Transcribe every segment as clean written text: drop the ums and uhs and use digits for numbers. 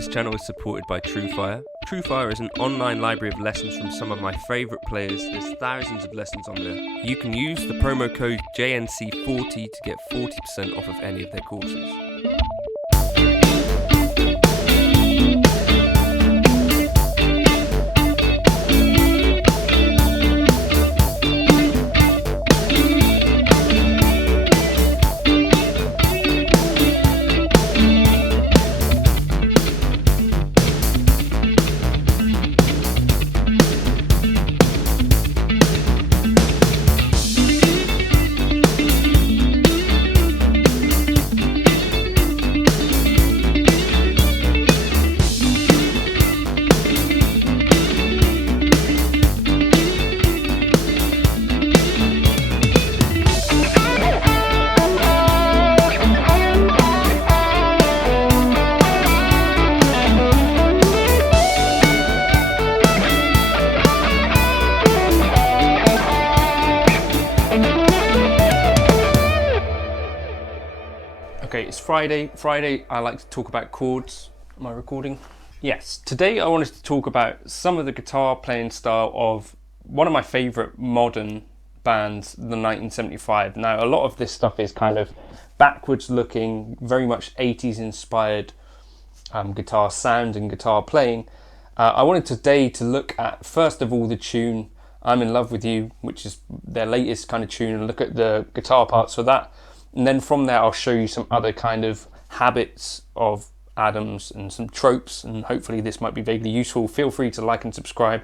This channel is supported by TrueFire. TrueFire is an online library of lessons from some of my favourite players. There's thousands of lessons on there. You can use the promo code JNC40 to get 40% off of any of their courses. Okay, it's Friday. Friday, I like to talk about chords. Am I recording? Yes. Today I wanted to talk about some of the guitar playing style of one of my favourite modern bands, the 1975. Now, a lot of this stuff is kind of backwards looking, very much 80s inspired guitar sound and guitar playing. I wanted today to look at, first of all, the tune I'm in Love With You, which is their latest kind of tune, and look at the guitar parts for that. And then from there, I'll show you some other kind of habits of Adams and some tropes, and hopefully this might be vaguely useful. Feel free to like and subscribe.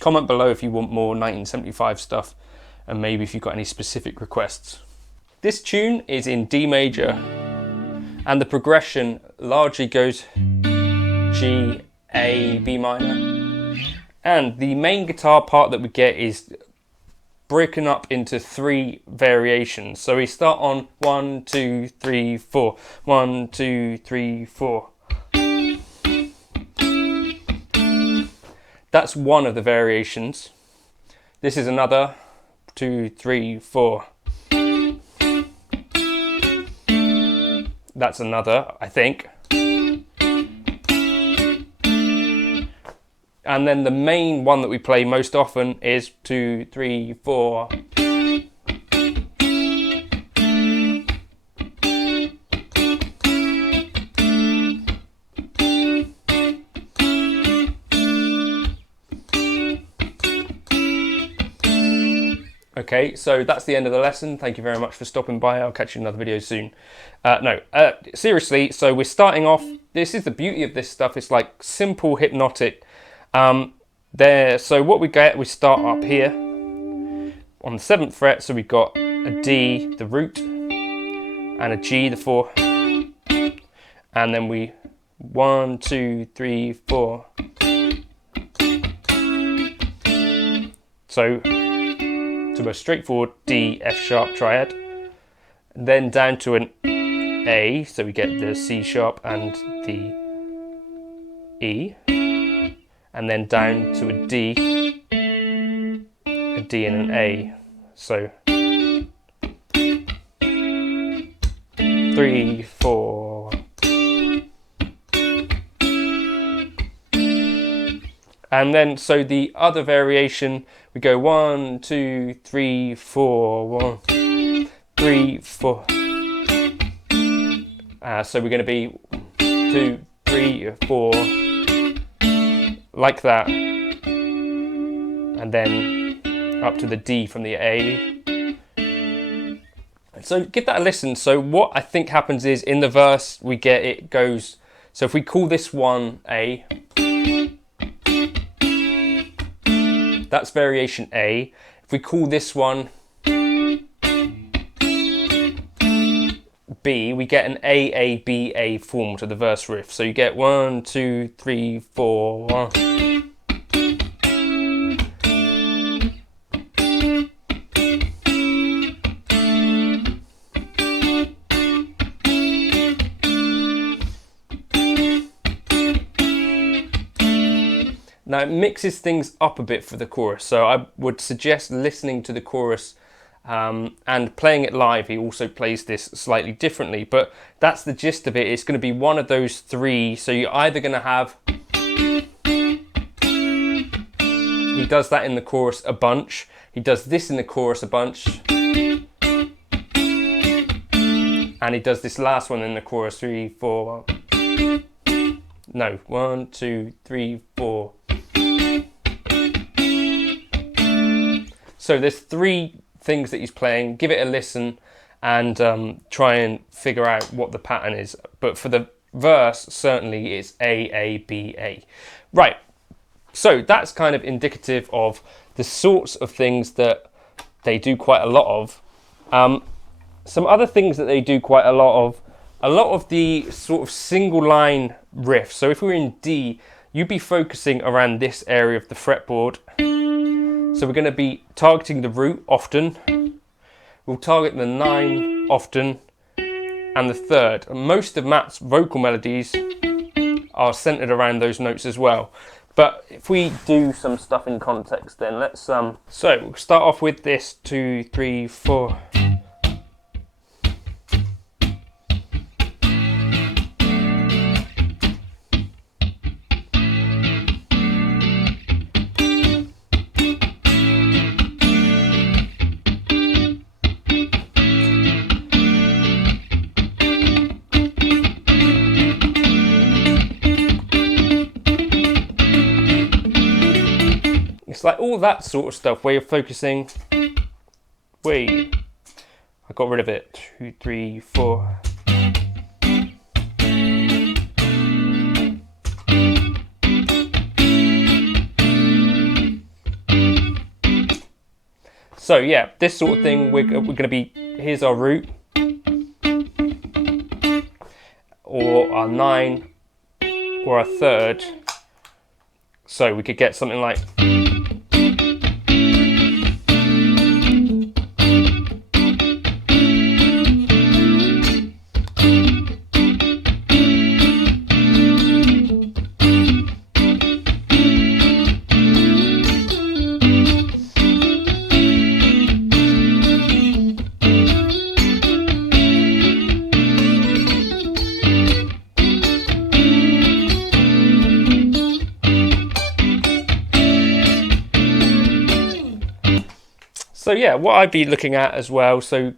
Comment below if you want more 1975 stuff, and maybe if you've got any specific requests. This tune is in D major, and the progression largely goes G, A, B minor. And the main guitar part that we get is broken up into three variations. So we start on 1, 2, 3, 4. 1, 2, 3, 4. That's one of the variations. This is another 2, 3, 4. That's another, I think. And then the main one that we play most often is 2, 3, 4. Okay, so that's the end of the lesson. Thank you very much for stopping by. I'll catch you in another video soon. Seriously, so we're starting off. This is the beauty of this stuff. It's like simple hypnotic. So what we get, we start up here on the 7th fret, so we've got a D, the root, and a G, the 4, and then we 1, 2, 3, 4. So to a straightforward D, F sharp triad, and then down to an A, so we get the C sharp and the E. And then down to a D and an A. So 3, 4. And then, so the other variation, we go 1, 2, 3, 4, 1, 3, 4. So we're going to be 2, 3, 4. Like that, and then up to the D from the A. So give that a listen. So what I think happens is in the verse we get it goes, so if we call this one A, that's variation A. If we call this one B, we get an A, B, A form to the verse riff. So you get 1, 2, 3, 4, 1. Now it mixes things up a bit for the chorus, so I would suggest listening to the chorus And playing it live, he also plays this slightly differently, but that's the gist of it. It's going to be one of those three. So you're either going to have, he does that in the chorus a bunch, he does this in the chorus a bunch, and he does this last one in the chorus 3, 4, no, 1, 2, 3, 4. So there's three things that he's playing. Give it a listen and try and figure out what the pattern is. But for the verse, certainly it's A, A, B, A. Right, so that's kind of indicative of the sorts of things that they do quite a lot of. Some other things that they do quite a lot of the sort of single line riffs. So if we're in D, you'd be focusing around this area of the fretboard. So we're going to be targeting the root often. We'll target the 9 often, and the 3rd. Most of Matt's vocal melodies are centered around those notes as well. But if we do some stuff in context, then let's so we'll start off with this 2, 3, 4. Like all that sort of stuff where you're focusing. Wait, I got rid of it. 2, 3, 4. So yeah, this sort of thing, we're going to be, here's our root, or our 9, or our 3rd. So we could get something like. So yeah, what I'd be looking at as well, so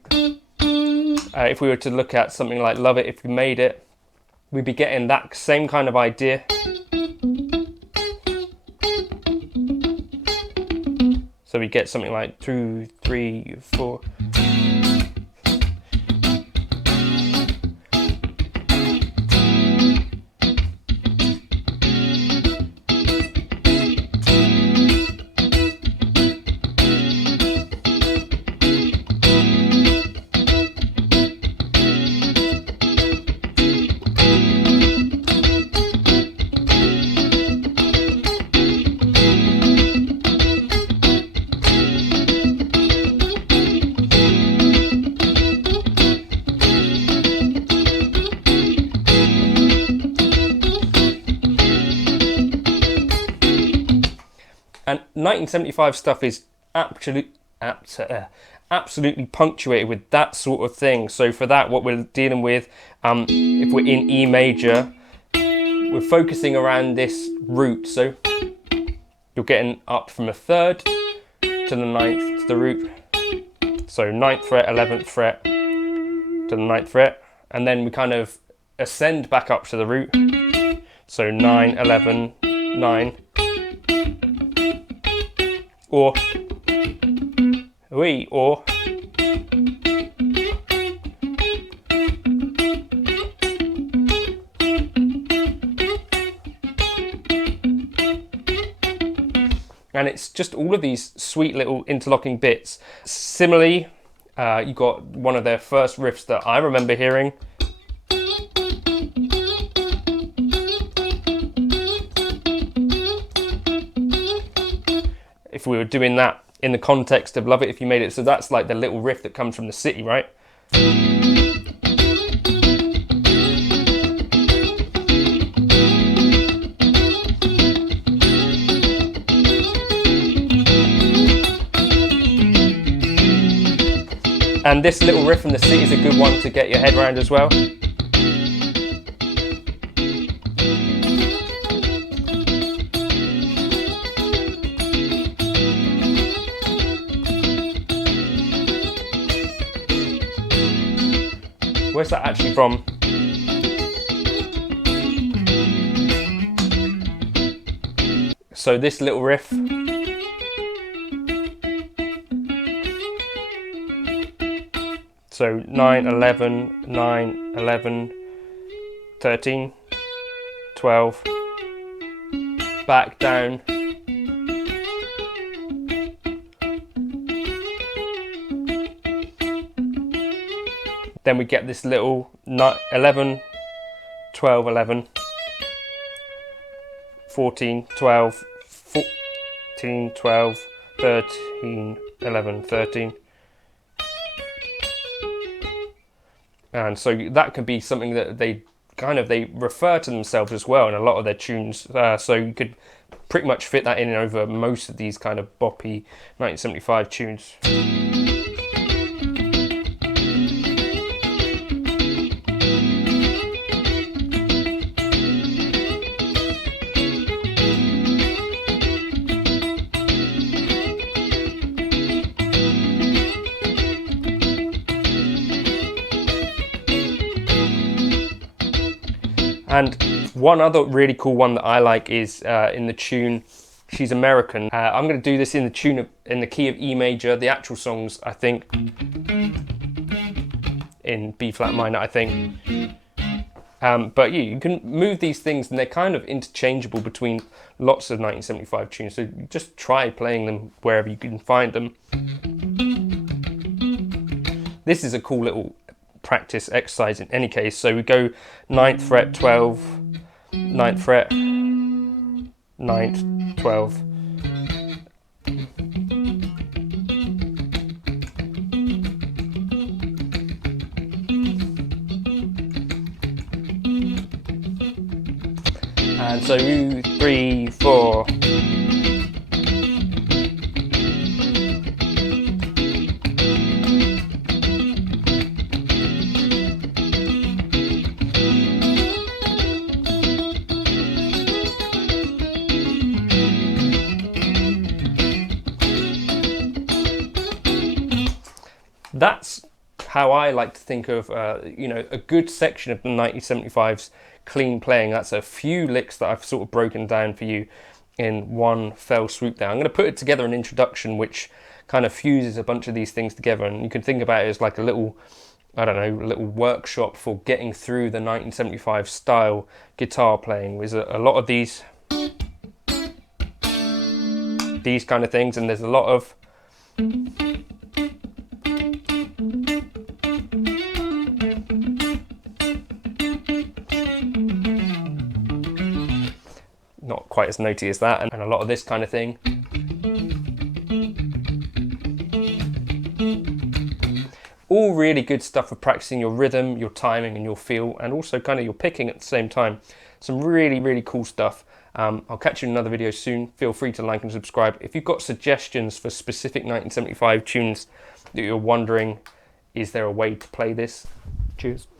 if we were to look at something like Love It If You Made It, we'd be getting that same kind of idea. So we get something like 2, 3, 4. And 1975 stuff is absolutely punctuated with that sort of thing. So for that, what we're dealing with, if we're in E major, we're focusing around this root. So you're getting up from a 3rd to the 9th to the root. So 9th fret, 11th fret to the 9th fret. And then we kind of ascend back up to the root. So 9, 11, 9. Or, or, and it's just all of these sweet little interlocking bits. Similarly, you got one of their first riffs that I remember hearing. If we were doing that in the context of Love It If You Made It, so that's like the little riff that comes from the city, right? And this little riff from the C is a good one to get your head around as well. Where's that actually from? So this little riff. So 9, 11, 9, 11, 13, 12, back down. Then we get this little 11, 12, 11, 14, 12, 14, 12, 13, 11, 13. And so that can be something that they refer to themselves as well in a lot of their tunes. So you could pretty much fit that in over most of these kind of boppy 1975 tunes. And one other really cool one that I like is in the tune She's American. I'm going to do this in the key of E major. The actual songs, I think, in B flat minor, I think. But you can move these things, and they're kind of interchangeable between lots of 1975 tunes. So just try playing them wherever you can find them. This is a cool little practice exercise in any case. So we go 9th fret, 12, 9th fret, 9th, 12. And so 3, 4. That's how I like to think of, a good section of the 1975's clean playing. That's a few licks that I've sort of broken down for you in one fell swoop there. I'm going to put it together an introduction which kind of fuses a bunch of these things together, and you can think about it as like a little, I don't know, a little workshop for getting through the 1975 style guitar playing. There's a lot of these kind of things, and there's a lot of not quite as notey as that, and a lot of this kind of thing. All really good stuff for practicing your rhythm, your timing and your feel, and also kind of your picking at the same time. Some really, really cool stuff. I'll catch you in another video soon. Feel free to like and subscribe. If you've got suggestions for specific 1975 tunes that you're wondering, is there a way to play this? Cheers.